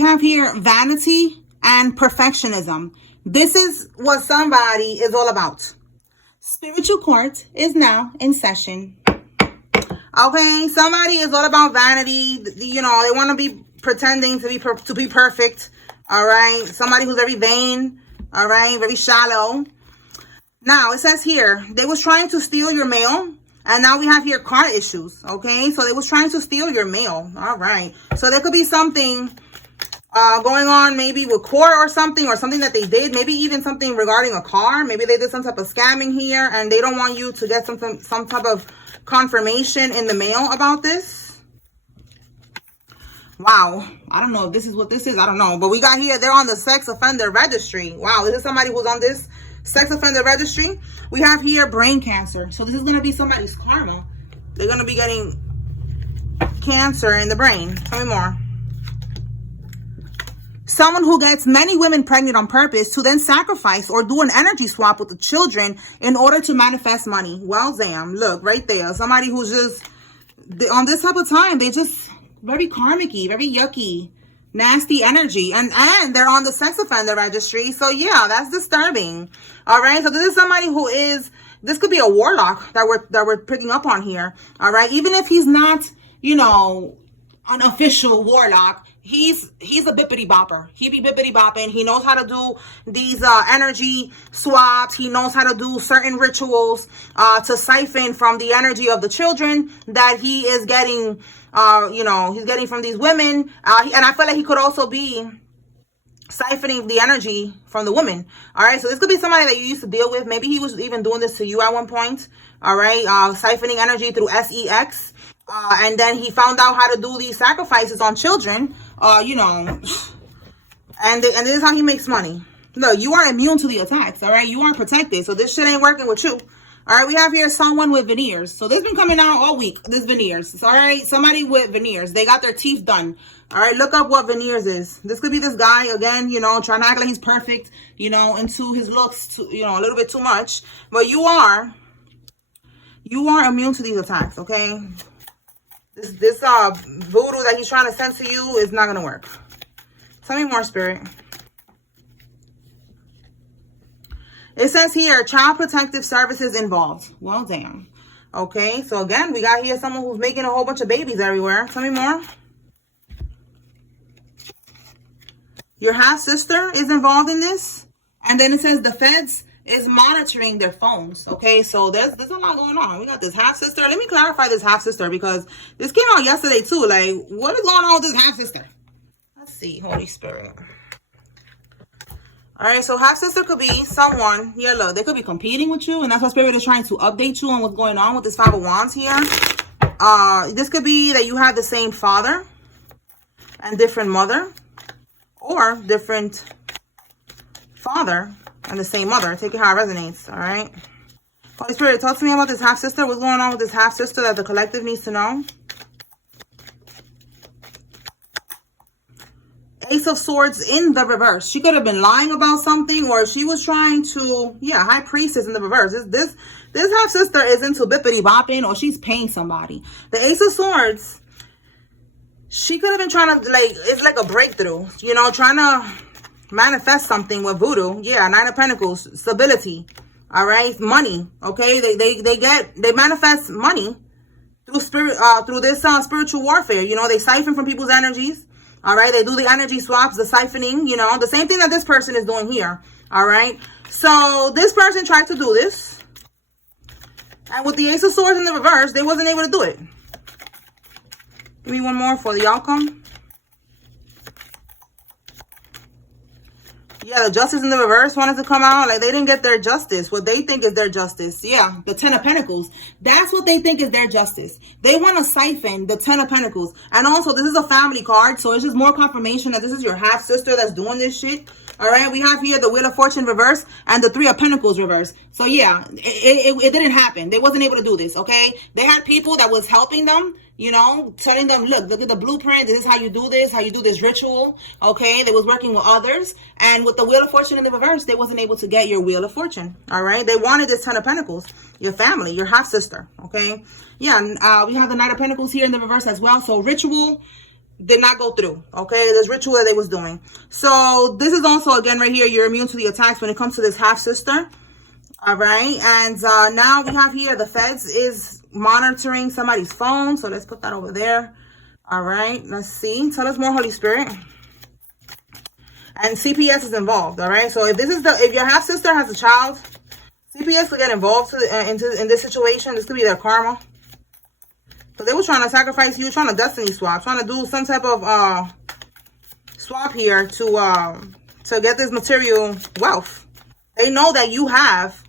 We have here vanity and perfectionism. This is what somebody is all about. Spiritual court is now in session. Okay, somebody is all about vanity. You know, they want to be pretending to be perfect. All right, somebody who's very vain. All right, very shallow. Now, it says here, they was trying to steal your mail. And now we have here car issues. Okay, so they was trying to steal your mail. All right, so there could be something going on maybe with court or something that they did. Maybe even something regarding a car. Maybe they did some type of scamming here and they don't want you to get some type of confirmation in the mail about this. Wow, I don't know if this is what this is. I don't know, but we got here, they're on the sex offender registry. Wow, this is somebody who's on this sex offender registry. We have here brain cancer. So this is going to be somebody's karma. They're going to be getting cancer in the brain. Tell me more. Someone who gets many women pregnant on purpose to then sacrifice or do an energy swap with the children in order to manifest money. Well, damn, look right there. Somebody who's just on this type of time, they just very karmic-y, very yucky, nasty energy. And they're on the sex offender registry. So yeah, that's disturbing. All right. So this is somebody who is, this could be a warlock that we're picking up on here. All right. Even if he's not, you know, an official warlock, he's a bippity bopper. He be bippity bopping. He knows how to do these energy swaps. He knows how to do certain rituals to siphon from the energy of the children that he is getting, you know, he's getting from these women. And I feel like he could also be siphoning the energy from the women. All right, so this could be somebody that you used to deal with. Maybe he was even doing this to you at one point. All right, siphoning energy through sex. And then he found out how to do these sacrifices on children, you know, and this is how he makes money. Look, you are immune to the attacks, all right? You aren't protected, so this shit ain't working with you. All right, we have here someone with veneers. So this has been coming out all week, this veneers. So, all right, somebody with veneers. They got their teeth done. All right, look up what veneers is. This could be this guy, again, you know, trying to act like he's perfect, you know, into his looks, you know, a little bit too much. But you are immune to these attacks, okay? This voodoo that he's trying to send to you is not going to work. Tell me more, Spirit. It says here, child protective services involved. Well, damn. Okay, so again, we got here someone who's making a whole bunch of babies everywhere. Tell me more. Your half-sister is involved in this. And then it says the feds is monitoring their phones. Okay, so there's a lot going on. We got this half-sister. Let me clarify this half-sister because this came out yesterday too. Like, what is going on with this half-sister? Let's see, Holy Spirit. All right, so half-sister could be someone, yeah, look, they could be competing with you, and that's why Spirit is trying to update you on what's going on with this Five of Wands here. This could be that you have the same father and different mother, or different father and the same mother. Take it how it resonates, all right? Holy Spirit, talk to me about this half-sister. What's going on with this half-sister that the collective needs to know? Ace of Swords in the reverse. She could have been lying about something, or she was trying to, yeah, High Priestess in the reverse. This half-sister is into bippity bopping, or she's paying somebody. The Ace of Swords, she could have been trying to, like, it's like a breakthrough, you know, trying to manifest something with voodoo. Yeah, Nine of Pentacles, stability. All right, money. Okay, they manifest money through through this spiritual warfare. You know, they siphon from people's energies. All right, they do the energy swaps, the siphoning. You know, the same thing that this person is doing here. All right, so this person tried to do this, and with the Ace of Swords in the reverse, they wasn't able to do it. Give me one more for the outcome. Yeah, the Justice in the reverse wanted to come out. Like, they didn't get their justice. What they think is their justice. Yeah, the Ten of Pentacles. That's what they think is their justice. They want to siphon the Ten of Pentacles. And also, this is a family card. So it's just more confirmation that this is your half-sister that's doing this shit. All right, we have here the Wheel of Fortune reverse and the Three of Pentacles reverse. So yeah, it didn't happen. They wasn't able to do this, okay? They had people that was helping them, you know, telling them, look at the blueprint. This is how you do this ritual, okay? They was working with others. And with the Wheel of Fortune in the reverse, they wasn't able to get your Wheel of Fortune, all right? They wanted this Ten of Pentacles, your family, your half-sister, okay? Yeah, we have the Knight of Pentacles here in the reverse as well. So ritual, did not go through. Okay, this ritual that they was doing. So this is also, again, right here, you're immune to the attacks when it comes to this half sister. All right, and now we have here the feds is monitoring somebody's phone. So let's put that over there. All right, let's see. Tell us more, Holy Spirit. And CPS is involved. All right, so if your half sister has a child, CPS could get involved in this situation. This could be their karma. So they were trying to sacrifice you, trying to destiny swap, trying to do some type of swap here to get this material wealth. They know that you have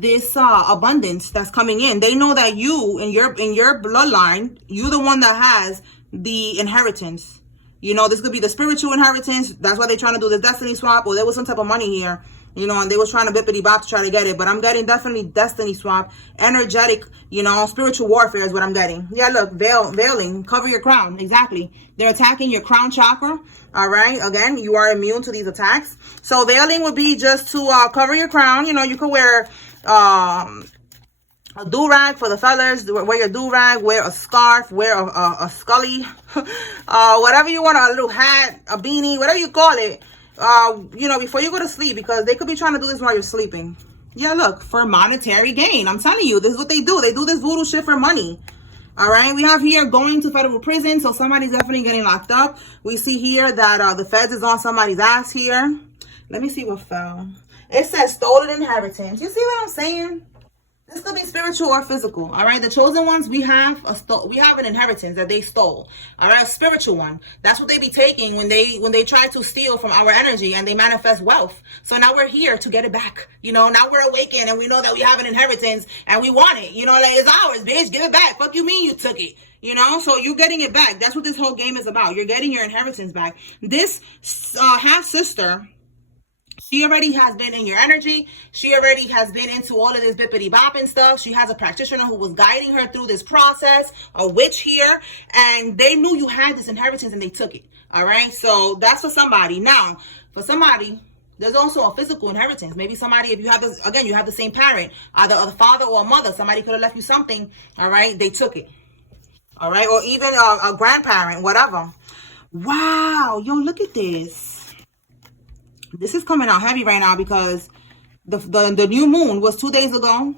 this abundance that's coming in. They know that you in your bloodline, you're the one that has the inheritance. You know, this could be the spiritual inheritance. That's why they're trying to do this destiny swap, or there was some type of money here, you know, and they were trying to bippity bop to try to get it. But I'm getting definitely destiny swap, energetic, you know, spiritual warfare is what I'm getting. Yeah, look, veiling, cover your crown. Exactly. They're attacking your crown chakra. All right. Again, you are immune to these attacks. So veiling would be just to cover your crown. You know, you could wear a do-rag for the fellas. Wear your do-rag, wear a scarf, wear a scully, whatever you want, a little hat, a beanie, whatever you call it, you know, before you go to sleep, because they could be trying to do this while you're sleeping. Yeah, look, for monetary gain. I'm telling you, this is what they do. They do this voodoo shit for money. All right, we have here going to federal prison, so somebody's definitely getting locked up. We see here that the feds is on somebody's ass here. Let me see what fell. It says stolen inheritance. You see what I'm saying? This could be spiritual or physical. All right, the chosen ones, we have an inheritance that they stole. All right, a spiritual one. That's what they be taking when they try to steal from our energy and they manifest wealth. So now we're here to get it back. You know, now we're awakened and we know that we have an inheritance and we want it. You know, like, it's ours, bitch. Give it back. Fuck you mean you took it? You know, so you're getting it back. That's what this whole game is about. You're getting your inheritance back. This half sister, she already has been in your energy. She already has been into all of this bippity bopping stuff. She has a practitioner who was guiding her through this process, a witch here, and they knew you had this inheritance and they took it. All right, so that's for somebody. Now, for somebody, there's also a physical inheritance. Maybe somebody, if you have this, again, you have the same parent, either a father or a mother. Somebody could have left you something. All right, they took it. All right, or even a grandparent, whatever. Wow, yo, look at this. This is coming out heavy right now because the new moon was 2 days ago.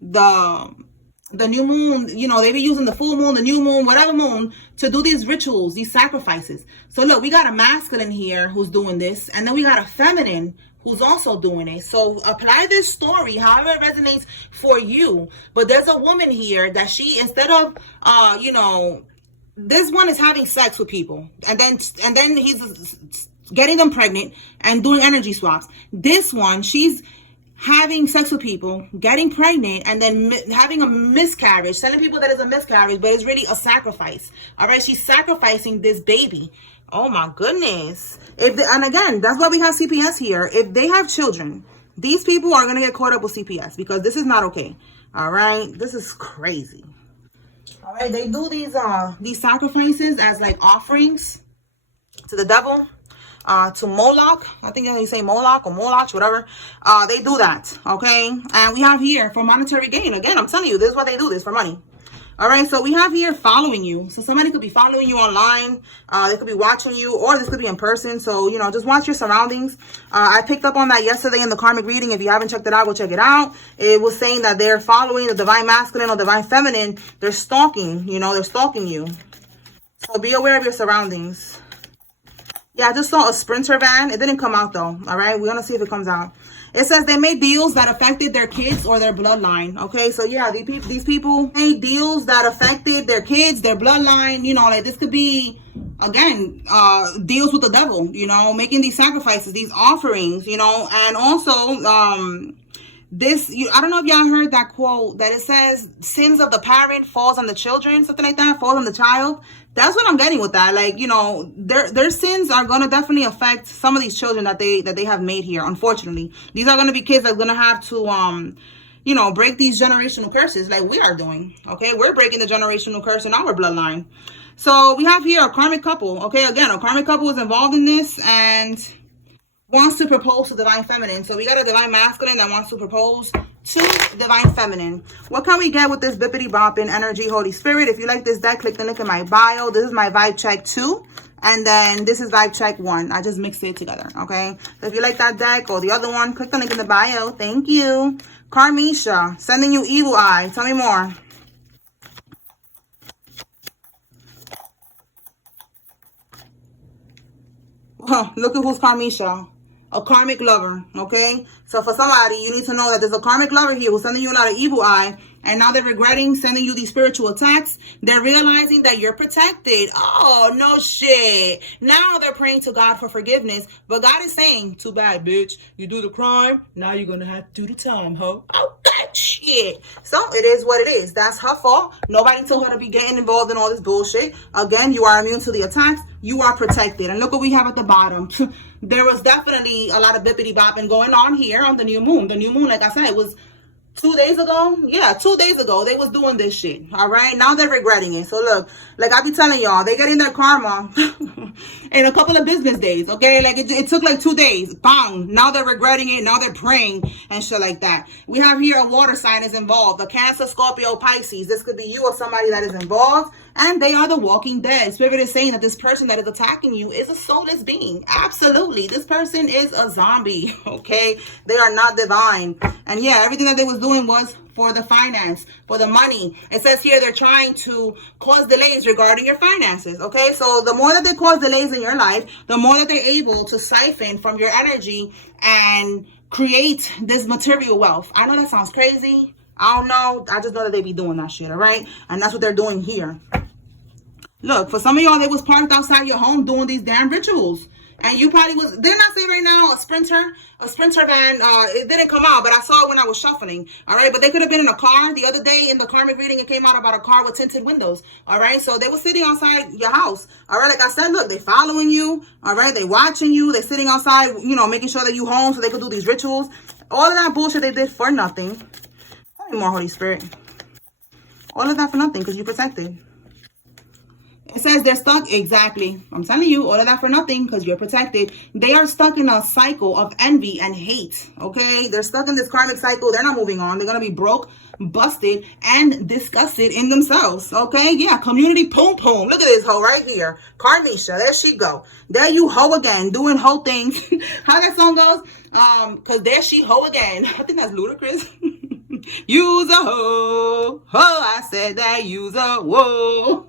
The new moon, you know, they be using the full moon, the new moon, whatever moon, to do these rituals, these sacrifices. So look, we got a masculine here who's doing this, and then we got a feminine who's also doing it. So apply this story however it resonates for you. But there's a woman here that she, instead of you know, this one is having sex with people, and then he's getting them pregnant and doing energy swaps. This one, she's having sex with people, getting pregnant, and then having a miscarriage, telling people that it's a miscarriage, but it's really a sacrifice. All right, she's sacrificing this baby. Oh my goodness. And again, that's why we have CPS here. If they have children, these people are going to get caught up with CPS because this is not okay. All right, this is crazy. All right, they do these sacrifices as like offerings to the devil. To Moloch, I think they say Moloch or Moloch, whatever. They do that, okay? And we have here for monetary gain. Again, I'm telling you, this is what they do, this for money. All right, so we have here following you. So somebody could be following you online. They could be watching you, or this could be in person. So, you know, just watch your surroundings. I picked up on that yesterday in the karmic reading. If you haven't checked it out, go check it out. It was saying that they're following the divine masculine or divine feminine. They're stalking, you know, they're stalking you. So be aware of your surroundings. Yeah, I just saw a Sprinter van. It didn't come out, though. All right, we're going to see if it comes out. It says they made deals that affected their kids or their bloodline. Okay, so yeah, these people made deals that affected their kids, their bloodline. You know, like this could be, again, deals with the devil, you know, making these sacrifices, these offerings, you know. And also, I don't know if y'all heard that quote that it says, sins of the parent falls on the children, something like that, falls on the child. That's what I'm getting with that. Like, you know, their sins are going to definitely affect some of these children that they have made here. Unfortunately, these are going to be kids that are going to have to, you know, break these generational curses like we are doing. Okay, we're breaking the generational curse in our bloodline. So we have here a karmic couple. Okay, again, a karmic couple is involved in this and wants to propose to divine feminine. So we got a divine masculine that wants to propose 2, Divine Feminine. What can we get with this bippity bopping energy, Holy Spirit? If you like this deck, click the link in my bio. This is my vibe check 2. And then this is vibe check 1. I just mixed it together, okay? So if you like that deck or the other one, click the link in the bio. Thank you. Karmisha, sending you evil eye. Tell me more. Oh, look at who's Karmisha. A karmic lover, okay? So for somebody, you need to know that there's a karmic lover here who's sending you a lot of evil eye, and now they're regretting sending you these spiritual attacks. They're realizing that you're protected. Oh, no shit. Now they're praying to God for forgiveness, but God is saying, too bad, bitch. You do the crime, now you're gonna have to do the time, ho. Oh, that shit. So it is what it is. That's her fault. Nobody told her to be getting involved in all this bullshit. Again, you are immune to the attacks. You are protected. And look what we have at the bottom. There was definitely a lot of bippity bopping going on here on the new moon. The new moon, like I said, it was 2 days ago. Yeah, 2 days ago, they was doing this shit. All right, now they're regretting it. So look, like I be telling y'all, they getting their karma in a couple of business days. Okay, like it took like 2 days. Bang! Now they're regretting it. Now they're praying and shit like that. We have here a water sign is involved. A Cancer, Scorpio, Pisces. This could be you or somebody that is involved. And they are the walking dead. Spirit is saying that this person that is attacking you is a soulless being. Absolutely. This person is a zombie. Okay. They are not divine. And yeah, everything that they was doing was for the finance, for the money. It says here they're trying to cause delays regarding your finances. Okay. So the more that they cause delays in your life, the more that they're able to siphon from your energy and create this material wealth. I know that sounds crazy. I don't know. I just know that they be doing that shit. All right. And that's what they're doing here. Look, for some of y'all, they was parked outside your home doing these damn rituals. And you probably was, didn't I say right now, a sprinter van, it didn't come out, but I saw it when I was shuffling. All right, but they could have been in a car. The other day in the karmic reading, it came out about a car with tinted windows. All right, so they were sitting outside your house. All right, like I said, look, they following you. All right, they watching you. They sitting outside, you know, making sure that you home so they could do these rituals. All of that bullshit they did for nothing. Tell me more, Holy Spirit. All of that for nothing because you protected. It says they're stuck. Exactly. I'm telling you, all of that for nothing because you're protected. They are stuck in a cycle of envy and hate. Okay. They're stuck in this karmic cycle. They're not moving on. They're going to be broke, busted, and disgusted in themselves. Okay. Yeah. Community poom poom. Look at this hoe right here. Karmisha. There she go. There you hoe again. Doing hoe things. How that song goes? Because there she hoe again. I think that's ludicrous. Use a hoe. I said that. Use a whoa.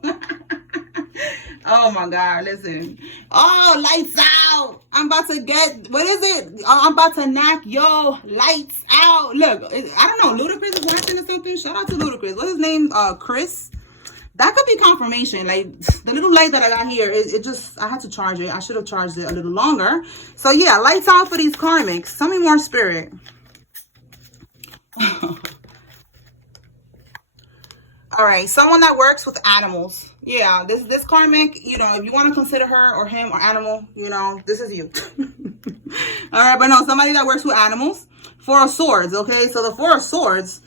Oh my God, listen. Oh, lights out. I'm about to get, what is it? I'm about to knock your lights out. Look, I don't know, Ludacris is watching or something. Shout out to Ludacris. What's his name? Chris? That could be confirmation. Like, the little light that I got here, it just, I had to charge it. I should have charged it a little longer. So yeah, lights out for these karmics. Tell me more, Spirit. All right, someone that works with animals. Yeah, this karmic, you know, if you want to consider her or him or animal, you know, this is you. All right, but no, somebody that works with animals. 4 of Swords, okay? So the 4 of Swords,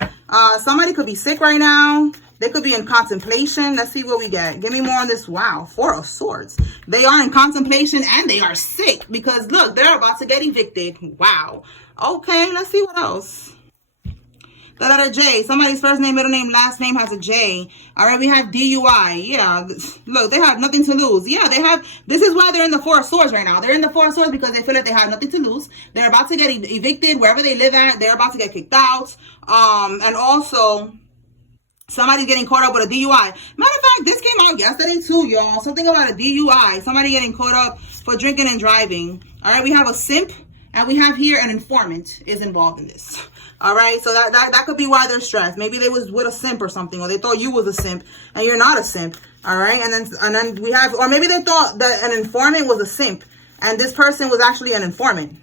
somebody could be sick right now. They could be in contemplation. Let's see what we get. Give me more on this. Wow, 4 of Swords. They are in contemplation and they are sick because, look, they're about to get evicted. Wow. Okay, let's see what else. The letter J. Somebody's first name, middle name, last name has a J. All right, we have DUI. Yeah, look, they have nothing to lose. Yeah, they have. This is why they're in the 4 of Swords right now. They're in the 4 of Swords because they feel like they have nothing to lose. They're about to get evicted wherever they live at. They're about to get kicked out. And also, somebody's getting caught up with a DUI. Matter of fact, this came out yesterday too, y'all. Something about a DUI. Somebody getting caught up for drinking and driving. All right, we have a simp. And we have here an informant is involved in this. All right. So that could be why they're stressed. Maybe they was with a simp or something, or they thought you was a simp and you're not a simp. All right. And then we have, or maybe they thought that an informant was a simp and this person was actually an informant.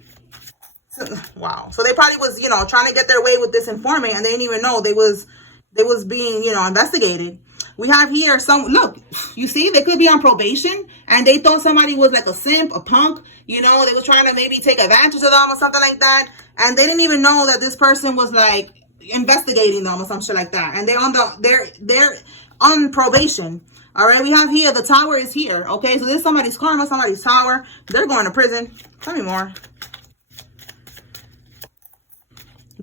Wow. So they probably was, you know, trying to get their way with this informant and they didn't even know they was being, you know, investigated. We have here look, you see, they could be on probation and they thought somebody was like a simp, a punk, you know, they were trying to maybe take advantage of them or something like that. And they didn't even know that this person was like investigating them or some shit like that. And they're on probation. All right. We have here, the tower is here. Okay. So this is somebody's karma, somebody's tower. They're going to prison. Tell me more.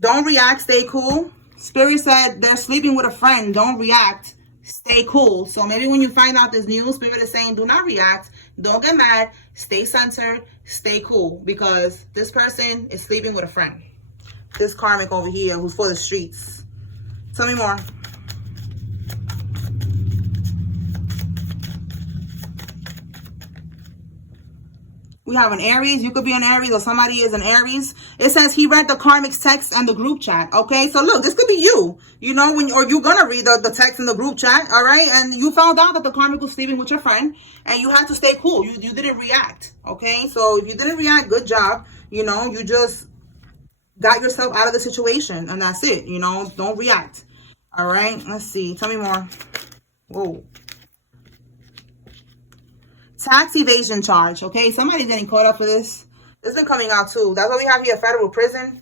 Don't react, stay cool. Spirit said they're sleeping with a friend. Don't react, stay cool. So maybe when you find out this news, Spirit is saying do not react, don't get mad, stay centered, stay cool, because this person is sleeping with a friend. This karmic over here who's for the streets. Tell me more. We have an Aries. You could be an Aries or somebody is an Aries. It says he read the karmic's text and the group chat. Okay, so look, this could be you. You know, or you're gonna read the text in the group chat. All right, and you found out that the karmic was sleeping with your friend, and you had to stay cool. You didn't react. Okay, so if you didn't react, good job. You know, you just got yourself out of the situation, and that's it. You know, don't react. All right, let's see. Tell me more. Whoa. Tax evasion charge, okay? Somebody's getting caught up for this. This has been coming out too. That's what we have here, federal prison.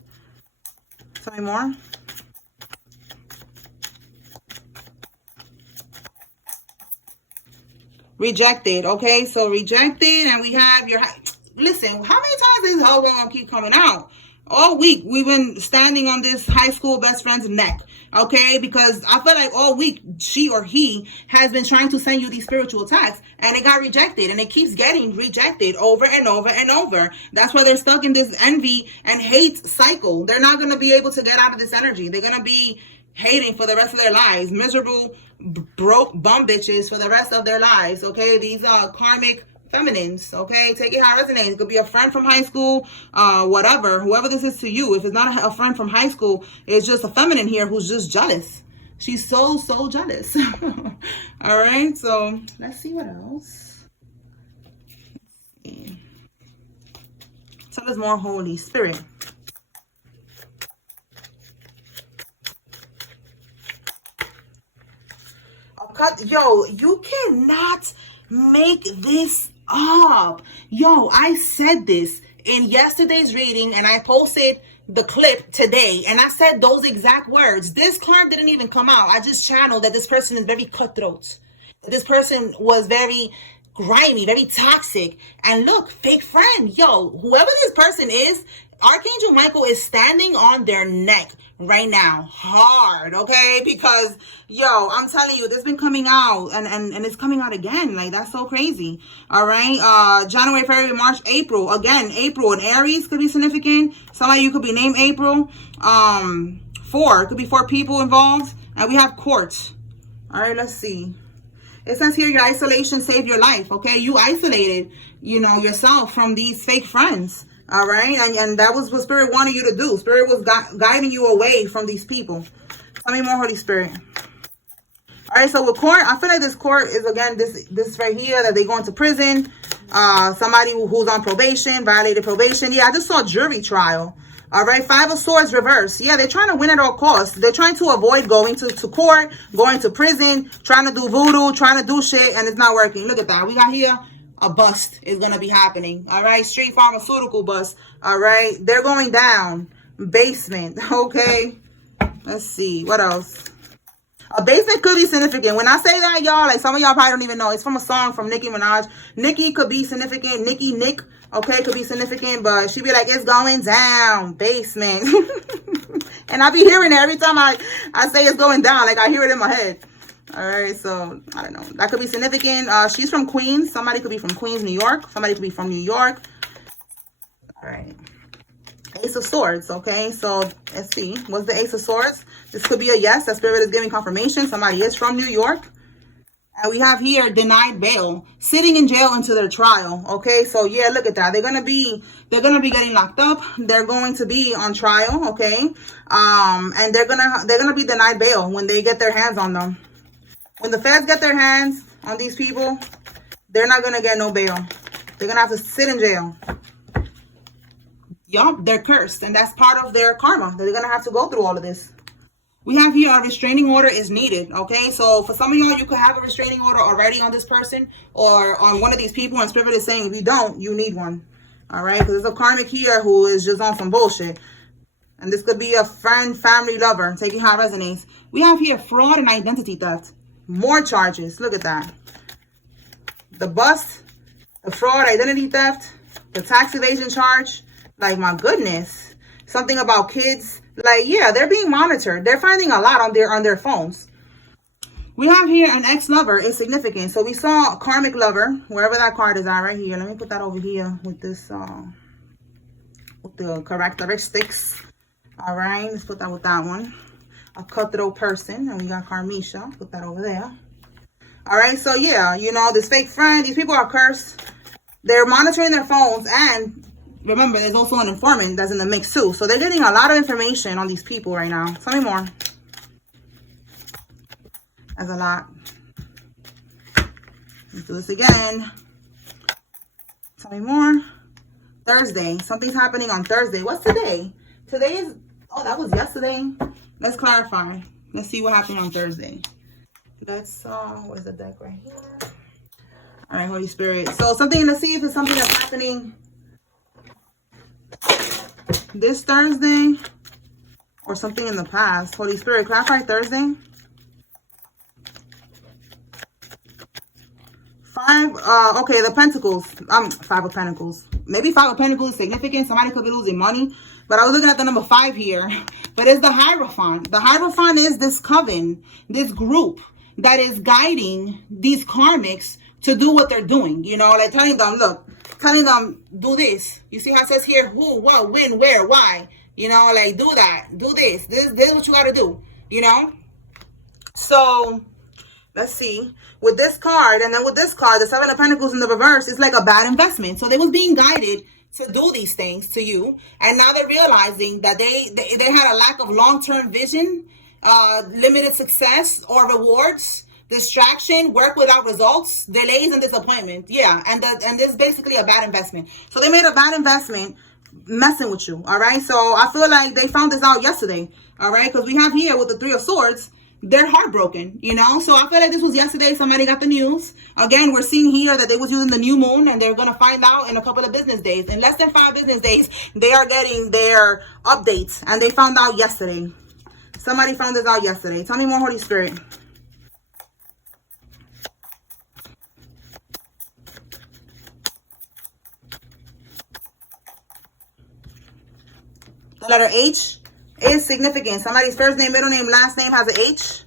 Tell me more. Rejected, okay? So rejected, and we have your... Listen, how many times is this whole gonna keep coming out? All week, we've been standing on this high school best friend's neck, okay? Because I feel like all week, she or he has been trying to send you these spiritual attacks, and it got rejected, and it keeps getting rejected over and over and over. That's why they're stuck in this envy and hate cycle. They're not going to be able to get out of this energy. They're going to be hating for the rest of their lives. Miserable, broke bum bitches for the rest of their lives, okay? These are karmic feminines, okay? Take it how it resonates. It could be a friend from high school, whatever, whoever this is to you. If it's not a friend from high school, it's just a feminine here who's just jealous. She's so jealous. All right, so let's see what else. Tell us more, Holy Spirit. Yo, you cannot make this up. Yo, I said this in yesterday's reading, and I posted the clip today, and I said those exact words. This card didn't even come out. I just channeled that this person is very cutthroat. This person was very grimy, very toxic. And look, fake friend. Yo, whoever this person is, Archangel Michael is standing on their neck right now, hard, okay? Because, yo, I'm telling you, this has been coming out, and it's coming out again. Like, that's so crazy. All right, January, February, March, April. Again, April and Aries could be significant. Somebody you could be named April. It could be 4 people involved. And we have court. All right, let's see. It says here, your isolation saved your life, okay? You isolated, you know, yourself from these fake friends. All right, and that was what Spirit wanted you to do. Spirit was guiding you away from these people. Tell me more, Holy Spirit. All right, so with court, I feel like this court is, again, this right here, that they go into prison. Somebody who's on probation, violated probation. Yeah, I just saw jury trial. All right, 5 of Swords reverse. Yeah, they're trying to win at all costs. They're trying to avoid going to court, going to prison, trying to do voodoo, trying to do shit, and it's not working. Look at that. We got here. A bust is going to be happening. All right. Street pharmaceutical bust. All right. They're going down. Basement. Okay. Let's see. What else? A basement could be significant. When I say that, y'all, like some of y'all probably don't even know. It's from a song from Nicki Minaj. Nicki could be significant. Nick. Okay. Could be significant. But she be like, it's going down. Basement. And I be hearing it every time I say it's going down. Like I hear it in my head. All right, so I don't know. That could be significant. She's from Queens. Somebody could be from Queens, New York. Somebody could be from New York. All right. Ace of Swords, okay? So let's see. What's the Ace of Swords? This could be a yes. That Spirit is giving confirmation. Somebody is from New York. And we have here denied bail, sitting in jail until their trial. Okay, so yeah, look at that. They're gonna be getting locked up. They're going to be on trial. Okay, and they're gonna be denied bail when they get their hands on them. When the feds get their hands on these people, they're not going to get no bail. They're going to have to sit in jail. Yup, they're cursed. And that's part of their karma. They're going to have to go through all of this. We have here a restraining order is needed. Okay, so for some of y'all, you could have a restraining order already on this person or on one of these people. And Spirit is saying if you don't, you need one. All right, because there's a karmic here who is just on some bullshit. And this could be a friend, family, lover. Take it how it resonates. We have here fraud and identity theft. More charges. Look at that. The bust, the fraud, identity theft, the tax evasion charge. Like, my goodness. Something about kids. Like, yeah, they're being monitored. They're finding a lot on their phones. We have here an ex-lover is significant. So we saw karmic lover, wherever that card is at right here. Let me put that over here with this, with the characteristics. All right, let's put that with that one. A cutthroat person, and we got Karmisha. Put that over there. All right, so yeah, you know, this fake friend, these people are cursed. They're monitoring their phones, and remember, there's also an informant that's in the mix too. So they're getting a lot of information on these people right now. Tell me more. That's a lot. Let's do this again. Tell me more. Thursday. Something's happening on Thursday. What's today? Today is... Oh, that was yesterday. Let's clarify. Let's see what happened on Thursday. Let's... where's the deck right here? All right, Holy Spirit. So something... Let's see if it's something that's happening this Thursday or something in the past. Holy Spirit, clarify Thursday. Okay, the Pentacles. Five of Pentacles. Maybe Five of Pentacles is significant. Somebody could be losing money. But I was looking at the number 5 here. But it's the Hierophant. The Hierophant is this coven, this group that is guiding these karmics to do what they're doing. You know, like telling them, look, telling them, do this. You see how it says here, who, what, when, where, why. You know, like, do that, do this. This is what you got to do, you know. So... let's see, with this card, and then with this card, the Seven of Pentacles in the reverse, it's like a bad investment. So they was being guided to do these things to you. And now they're realizing that they had a lack of long-term vision, limited success or rewards, distraction, work without results, delays and disappointment. Yeah, and this is basically a bad investment. So they made a bad investment messing with you, all right? So I feel like they found this out yesterday, all right? Because we have here with the Three of Swords, they're heartbroken, you know. So I feel like this was yesterday. Somebody got the news. Again, we're seeing here that they was using the new moon, and they're going to find out in a couple of business days. In less than 5 business days, they are getting their updates, and they found out yesterday. Somebody found this out yesterday. Tell me more, Holy Spirit. The letter H is significant. Somebody's first name, middle name, last name has an H.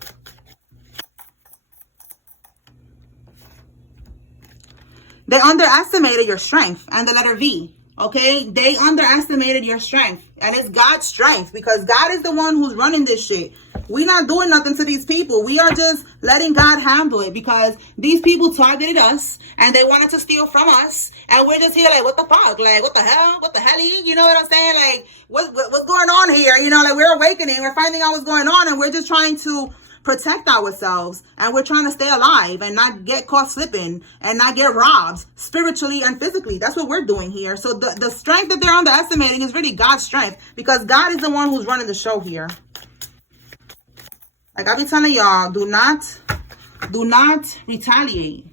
They underestimated your strength. And the letter V. Okay? They underestimated your strength. And it's God's strength. Because God is the one who's running this shit. We're not doing nothing to these people. We are just letting God handle it. Because these people targeted us. And they wanted to steal from us. And we're just here like, what the fuck? Like, what the hell? What the hell? You know what I'm saying? Like, what's going on here? You know, like, we're awakening. We're finding out what's going on. And we're just trying to protect ourselves, and we're trying to stay alive and not get caught slipping and not get robbed spiritually and physically. That's what we're doing here. So the strength that they're underestimating is really God's strength, because God is the one who's running the show here. Like I be telling y'all, do not retaliate.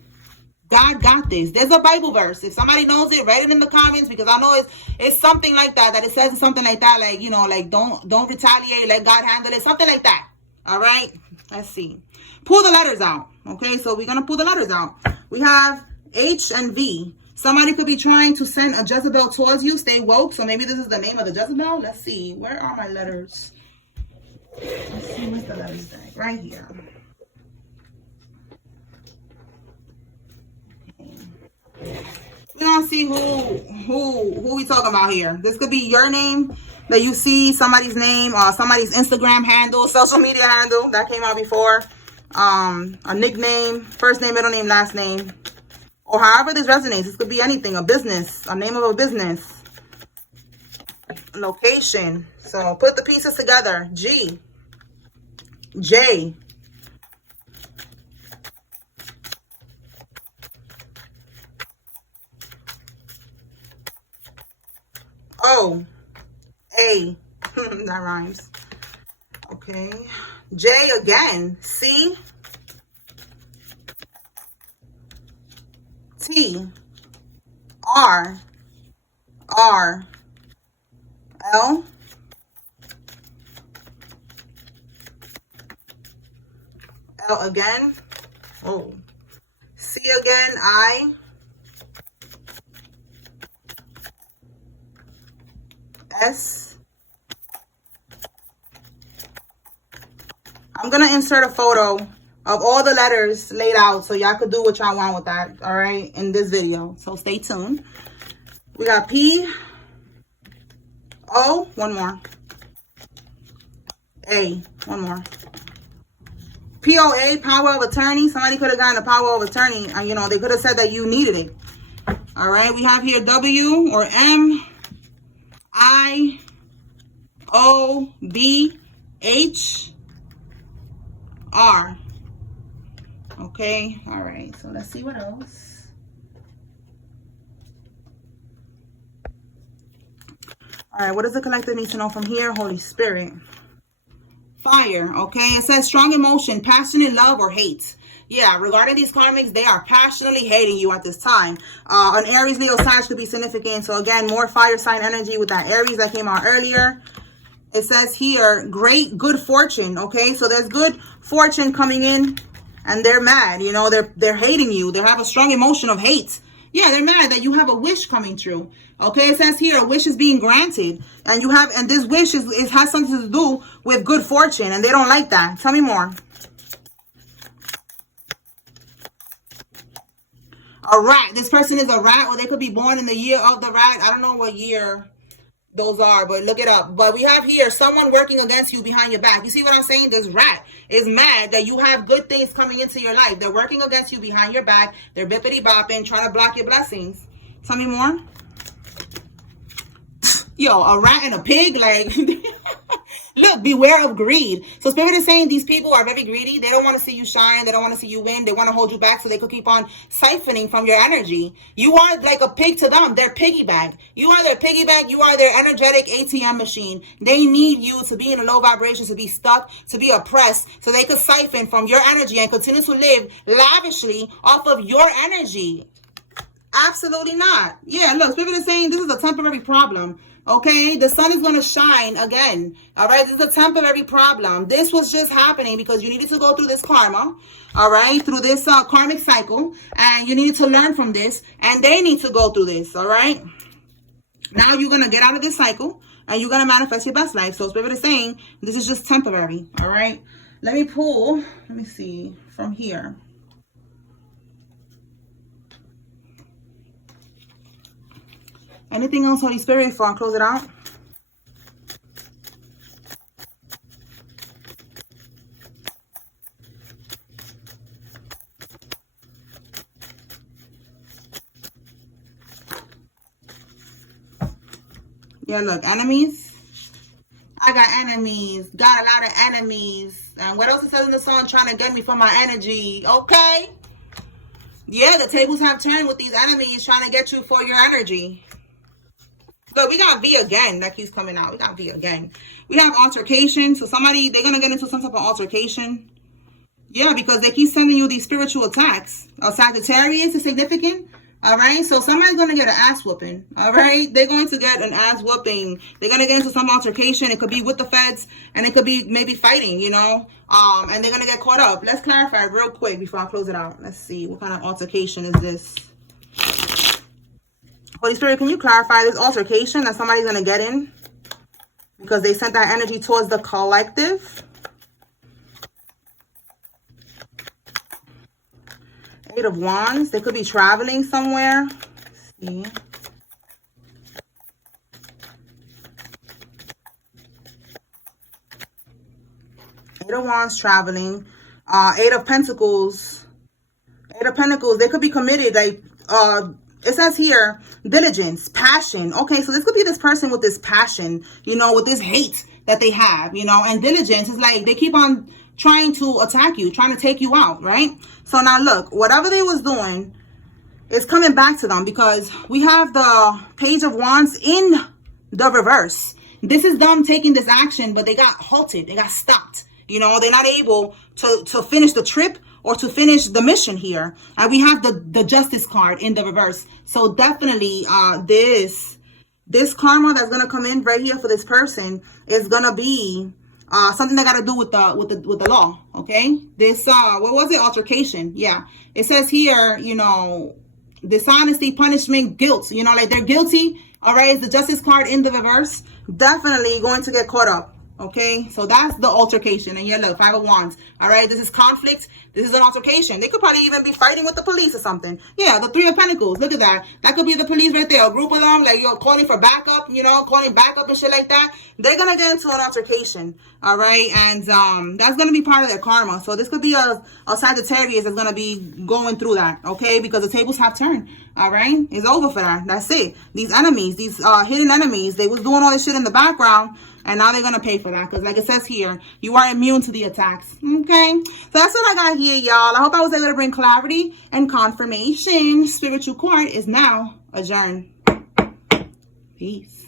God got this. There's a Bible verse. If somebody knows it, write it in the comments, because I know it's something like that it says something like that, like, you know, like don't retaliate, let God handle it, something like that. All right, let's see. Pull the letters out. Okay, so we're gonna pull the letters out. We have H and V. Somebody could be trying to send a Jezebel towards you. Stay woke. So maybe this is the name of the Jezebel. Let's see. Where are my letters? Let's see, what's the letters tag? Right here. Okay. We're gonna see who we talking about here. This could be your name that you see, somebody's name, or somebody's Instagram handle, social media handle that came out before, a nickname, first name, middle name, last name, or however this resonates. This could be anything, a business, a name of a business, location. So put the pieces together. G, J, O, A. That rhymes. Okay. J again. C, T, R, R, L, L again. Oh. C again. I, S, I'm going to insert a photo of all the letters laid out so y'all could do what y'all want with that, all right, in this video. So stay tuned. We got P, O, one more. A, one more. POA, power of attorney. Somebody could have gotten a power of attorney. And, you know, they could have said that you needed it. All right, we have here W or M, I, O, B, H, R. Okay, all right, so let's see what else. All right, what does the collective need to know from here? Holy Spirit. Fire, okay? It says strong emotion, passionate love, or hate. Yeah, regarding these karmics, they are passionately hating you at this time. An Aries, Leo, Sag could be significant. So again, more fire sign energy with that Aries that came out earlier. It says here, great good fortune, okay? So there's good fortune coming in, and they're mad. You know, they're hating you. They have a strong emotion of hate. Yeah, they're mad that you have a wish coming true. Okay, it says here a wish is being granted, and this wish has something to do with good fortune, and they don't like that. Tell me more. A rat. This person is a rat, or they could be born in the year of the rat. I don't know what year those are, but look it up. But we have here someone working against you behind your back. You see what I'm saying? This rat is mad that you have good things coming into your life. They're working against you behind your back. They're bippity bopping, trying to block your blessings. Tell me more. Yo, a rat and a pig, like, look, beware of greed. So Spirit is saying these people are very greedy. They don't want to see you shine. They don't want to see you win. They want to hold you back so they could keep on siphoning from your energy. You are like a pig to them. They're piggyback. You are their piggyback. You are their energetic ATM machine. They need you to be in a low vibration, to be stuck, to be oppressed, so they could siphon from your energy and continue to live lavishly off of your energy. Absolutely not. Yeah, look, Spirit is saying this is a temporary problem. Okay, the sun is going to shine again. All right, this is a temporary problem. This was just happening because you needed to go through this karma. All right, through this karmic cycle. And you needed to learn from this. And they need to go through this. All right. Now you're going to get out of this cycle. And you're going to manifest your best life. So Spirit is saying this is just temporary. All right. Let me pull. Let me see from here. Anything else, Holy Spirit, before I close it out? Yeah, look, enemies. I got enemies. Got a lot of enemies. And what else it says in the song? Trying to get me for my energy. Okay. Yeah, the tables have turned with these enemies trying to get you for your energy. Look, we got V again. That keeps coming out. We got V again. We have altercation. So somebody, they're going to get into some type of altercation. Yeah, because they keep sending you these spiritual attacks. Sagittarius is significant. All right. So somebody's going to get an ass whooping. All right. They're going to get an ass whooping. They're going to get into some altercation. It could be with the feds, and it could be maybe fighting, you know, and they're going to get caught up. Let's clarify real quick before I close it out. Let's see. What kind of altercation is this? Holy Spirit, can you clarify this altercation that somebody's going to get in because they sent that energy towards the collective? Eight of Wands. They could be traveling somewhere. Let's see. Eight of Wands, traveling. Eight of Pentacles. Eight of Pentacles. They could be committed, like, it says here, diligence, passion. Okay, so this could be this person with this passion, you know, with this hate that they have, you know, and diligence is like they keep on trying to attack you, trying to take you out, right? So now look, whatever they was doing is coming back to them because we have the Page of Wands in the reverse. This is them taking this action, but they got halted. They got stopped. You know, they're not able to finish the trip or to finish the mission here. And we have the Justice card in the reverse. So definitely this karma that's gonna come in right here for this person is gonna be something that got to do with the law. Okay, this what was it? Altercation. Yeah, it says here, you know, dishonesty, punishment, guilt. You know, like they're guilty. All right, it's the Justice card in the reverse. Definitely going to get caught up. Okay, so that's the altercation. And yeah, look, 5 of Wands. All right, this is conflict. This is an altercation. They could probably even be fighting with the police or something. Yeah, the 3 of Pentacles. Look at that. That could be the police right there. A group of them, like, you're calling for backup, you know, calling backup and shit like that. They're going to get into an altercation. All right, and that's going to be part of their karma. So this could be a Sagittarius that's going to be going through that, okay, because the tables have turned. All right, it's over for that. That's it. These enemies, these hidden enemies, they was doing all this shit in the background. And now they're going to pay for that. Because like it says here, you are immune to the attacks. Okay. So that's what I got here, y'all. I hope I was able to bring clarity and confirmation. Spiritual court is now adjourned. Peace.